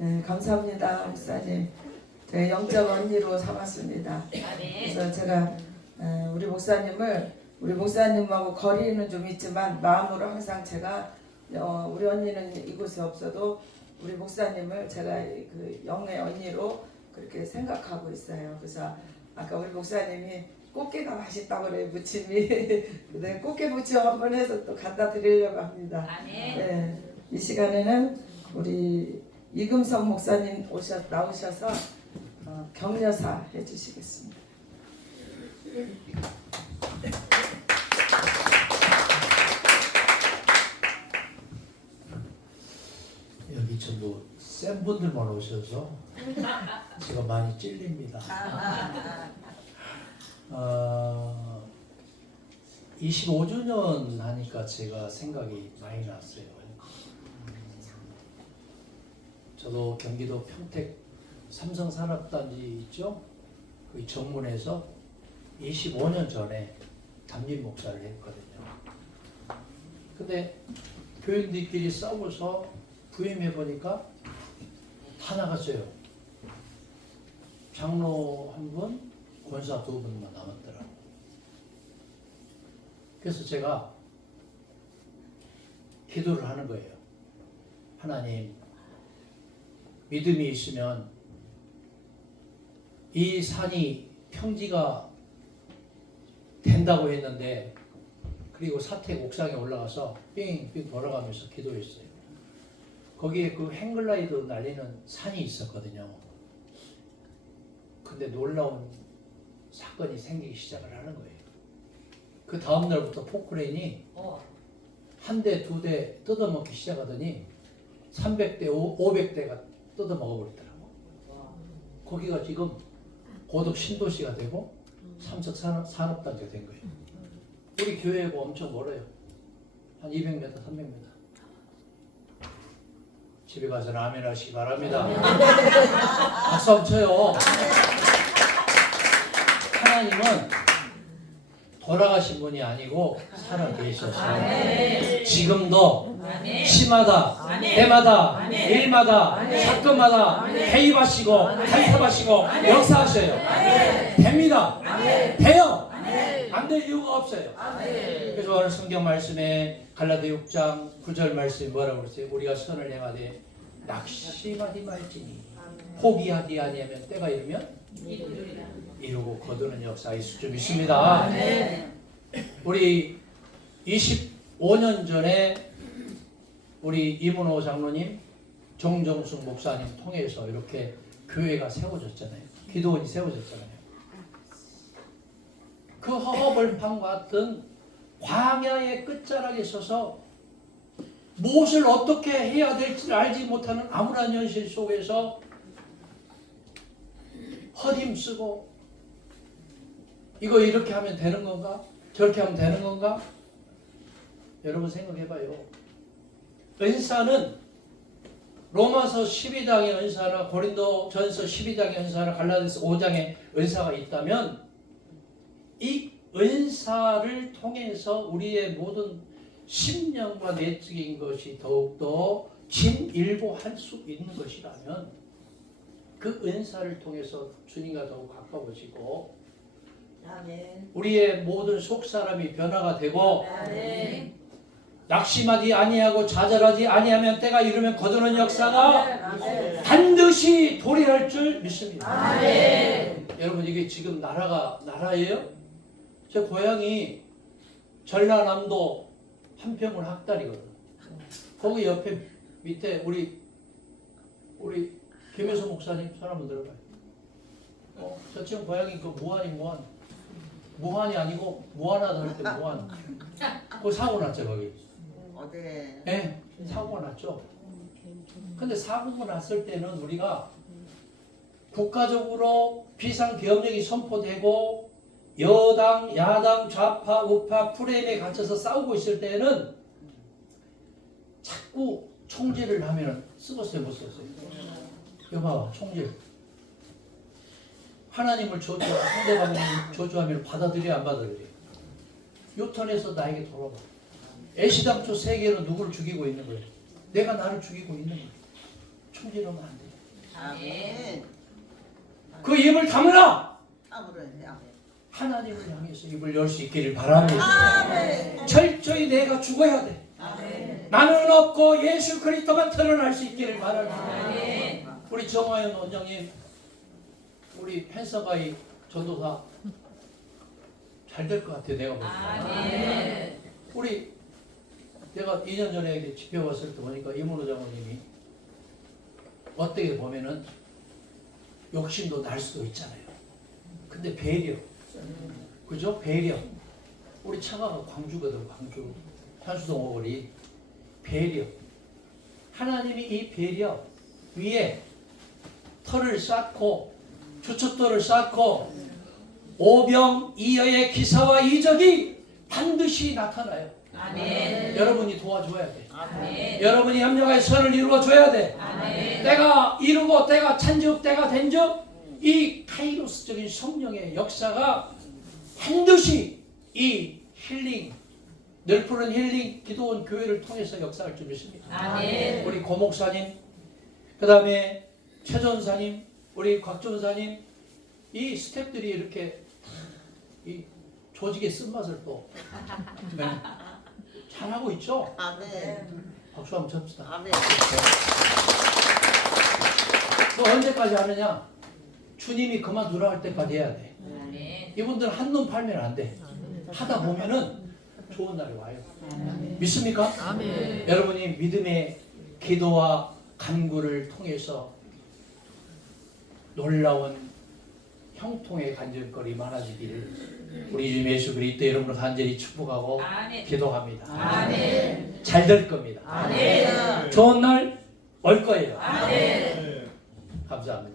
네, 감사합니다, 목사님. 제 영적 언니로 삼았습니다. 그래서 제가 에, 우리 목사님을 우리 목사님하고 거리는 좀 있지만 마음으로 항상 제가 어, 우리 언니는 이곳에 없어도 우리 목사님을 제가 그 영의 언니로 그렇게 생각하고 있어요. 그래서 아까 우리 목사님이 꽃게가 맛있다고 그래 무침이 근데 꽃게 무침 한번 해서 또 갖다 드리려고 합니다. 네, 이 시간에는 우리 이금성 목사님 오셔 나오셔서 어, 격려사 해주시겠습니다. 여기 전부 센 분들만 오셔서 제가 많이 찔립니다. 어, 25주년 하니까 제가 생각이 많이 났어요. 음, 저도 경기도 평택 삼성산업단지 있죠? 그 정문에서 25년 전에 담임 목사를 했거든요. 근데 교인들끼리 싸워서 부임해 보니까 다 나갔어요. 장로 한 분, 권사 두 분만 남았더라고. 그래서 제가 기도를 하는 거예요. 하나님, 믿음이 있으면 이 산이 평지가 된다고 했는데 그리고 사택 옥상에 올라가서 삥삥 돌아가면서 기도했어요. 거기에 그 행글라이드 날리는 산이 있었거든요. 근데 놀라운 사건이 생기기 시작을 하는 거예요. 그 다음 날부터 포크레인이 어. 한 대, 두 대 뜯어먹기 시작하더니 300대, 500대가 뜯어 먹어버리더라고. 거기가 지금 고덕 신도시가 되고 삼척 산업, 산업단지가 된 거예요. 우리 교회하고 엄청 멀어요. 한 200m, 300m. 집에 가서 라면 하시기 바랍니다. 박수 한번 쳐요. 하나님은 돌아가신 분이 아니고 살아계셔서 지금도. 시마다. 때마다. 일마다. 사건마다 개입하시고 간섭하시고 역사하셔요. 됩니다. 돼요. 안 될 이유가 없어요. 그래서 오늘 성경 말씀에 갈라디 6장 9절 말씀이 뭐라고 그랬어요? 우리가 선을 행하되 낙심하지 말지니 포기하지 아니하면 때가 이르면. 이루고 거두는 역사 있을 줄 믿습니다. 우리 25년 전에 우리 이문호 장로님, 정정숙 목사님 통해서 이렇게 교회가 세워졌잖아요. 기도원이 세워졌잖아요. 그 허허벌판 같은 광야의 끝자락에 서서 무엇을 어떻게 해야 될지 알지 못하는 암울한 현실 속에서 허림쓰고 이거 이렇게 하면 되는 건가? 저렇게 하면 되는 건가? 여러분 생각해봐요. 은사는 로마서 12장의 은사나 고린도 전서 12장의 은사나 갈라디아서 5장의 은사가 있다면 이 은사를 통해서 우리의 모든 심령과 내적인 것이 더욱더 진일보할 수 있는 것이라면 그 은사를 통해서 주님과 더욱 가까워지고. 우리의 모든 속 사람이 변화가 되고 아멘. 낙심하지 아니하고 좌절하지 아니하면 때가 이르면 거두는 역사가. 반드시 도래할 줄 믿습니다. 아멘. 여러분 이게 지금 나라가 나라예요? 제 고향이 전라남도 한평군 학달이거든. 거기 옆에 밑에 우리 우리 김혜수 목사님 손 한번 들어봐요. 어, 저 지금 고향이 그 무안이 무안. 무안이 아니고 무안하다 할 때 무안. 그 사고 났죠 거기. 어디? 예, 사고가 났죠. 근데 사고가 났을 때는 우리가 국가적으로 비상계엄령이 선포되고 여당, 야당, 좌파, 우파 프레임에 갇혀서 싸우고 있을 때는 자꾸 총질을 하면 쓰겠어요, 못 썼어요? 여봐, 총질. 하나님을 저주, 상대방이 저주하면 받아들여, 안 받아들여? 요턴에서 나에게 돌아봐. 애시당초 세계는 누구를 죽이고 있는 거예요? 내가 나를 죽이고 있는 거예요. 총질하면 안 돼요. 아멘. 그 입을 아멘. 하나님을 향해서 입을 열 수 있기를 바랍니다. 아멘. 철저히 내가 죽어야 돼. 아멘. 나는 없고 예수 그리스도만 드러날 수 있기를 바랍니다. 우리 정화연 원장님, 우리 펜서가이 전도사 잘 될 것 같아요. 내가 볼 때. 우리 내가 2년 전에 집회 왔을 때 보니까 이문호 장모님이 어떻게 보면은 욕심도 날 수도 있잖아요. 근데 배려, 그죠? 배려. 우리 차가가 광주거든, 광주. 현수동 오거리. 배려. 하나님이 이 배려 위에 털을 쌓고 주춧돌을 쌓고 오병이어의 기사와 이적이 반드시 나타나요. 여러분이 도와줘야 돼. 여러분이 협력하여 선을 이루어 줘야 돼. 때가 이루고 때가 찬적 때가 된적 이 카이로스적인 성령의 역사가 반드시 이 힐링 널푸른 힐링 기도원 교회를 통해서 역사할 줄 믿습니다. 우리 고목사님, 그 다음에 최전사님, 우리 곽전사님, 이 스탭들이 이렇게 이 조직의 쓴맛을 또 네, 잘하고 있죠? 아멘. 박수 한번 칩시다. 아멘. 너 언제까지 하느냐? 주님이 그만두라 할 때까지 해야 돼. 이분들 한눈 팔면 안 돼. 하다 보면은 좋은 날이 와요. 믿습니까? 여러분이 믿음의 기도와 간구를 통해서 놀라운 형통의 간절거리 많아지기를 우리 주 예수 그리스도 이름으로 간절히 축복하고 기도합니다. 잘될 겁니다. 좋은 날 올 거예요. 감사합니다.